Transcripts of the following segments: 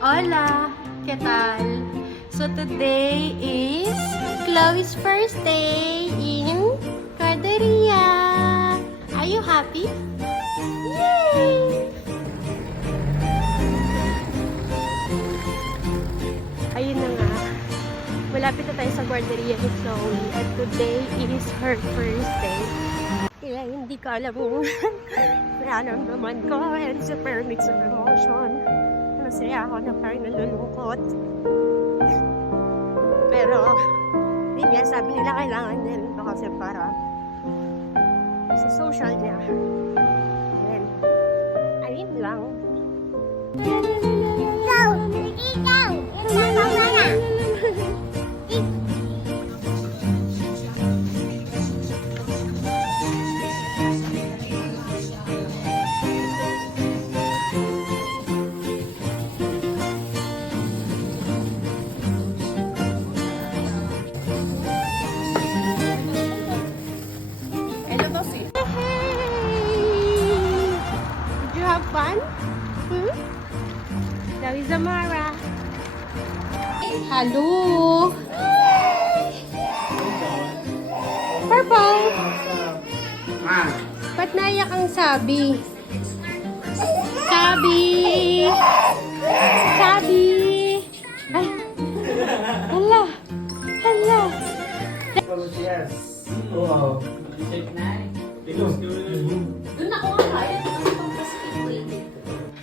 Hola! ¿Qué tal? So today is Chloe's first day in Guarderia. Are you happy? Yay! Ayun na nga. Malapit na tayo sa guarderia ni Chloe. And today is her first day. Kaya hindi ko alam kung nararamdaman ko. And super mix of emotion. Masaya ako na parang nalulungkot. Pero, yun nga, sabi nila kailangan niya rin ito kasi para sa social niya. Ayan. Ayun lang. Ikaw! Ikaw! Ikaw mamaya! Did you have fun? That is Amara. Hello. Purple. Ba't naiyak ang sabi? Sabi. Sabi. Ay. Hala. Hala. Yes. Wow.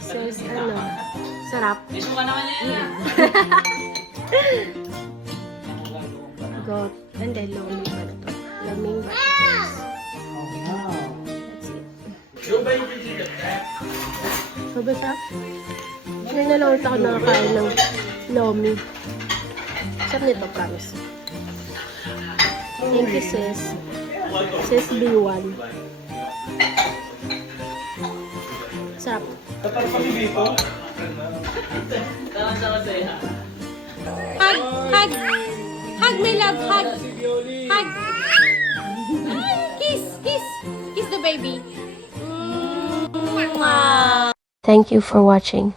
Sus, ano? Sarap. Got, and then lomi ba ito? Loming ba? That's it. Sobrang sarap. Ngayon na lang ako nakakain ng lomi. Sarap nito, promise. Thank you, sis. Sis B1. Sarap. Hug! Hug! Hug, my love! Hug! Hug! Kiss! Kiss! Kiss the baby! Thank you for watching.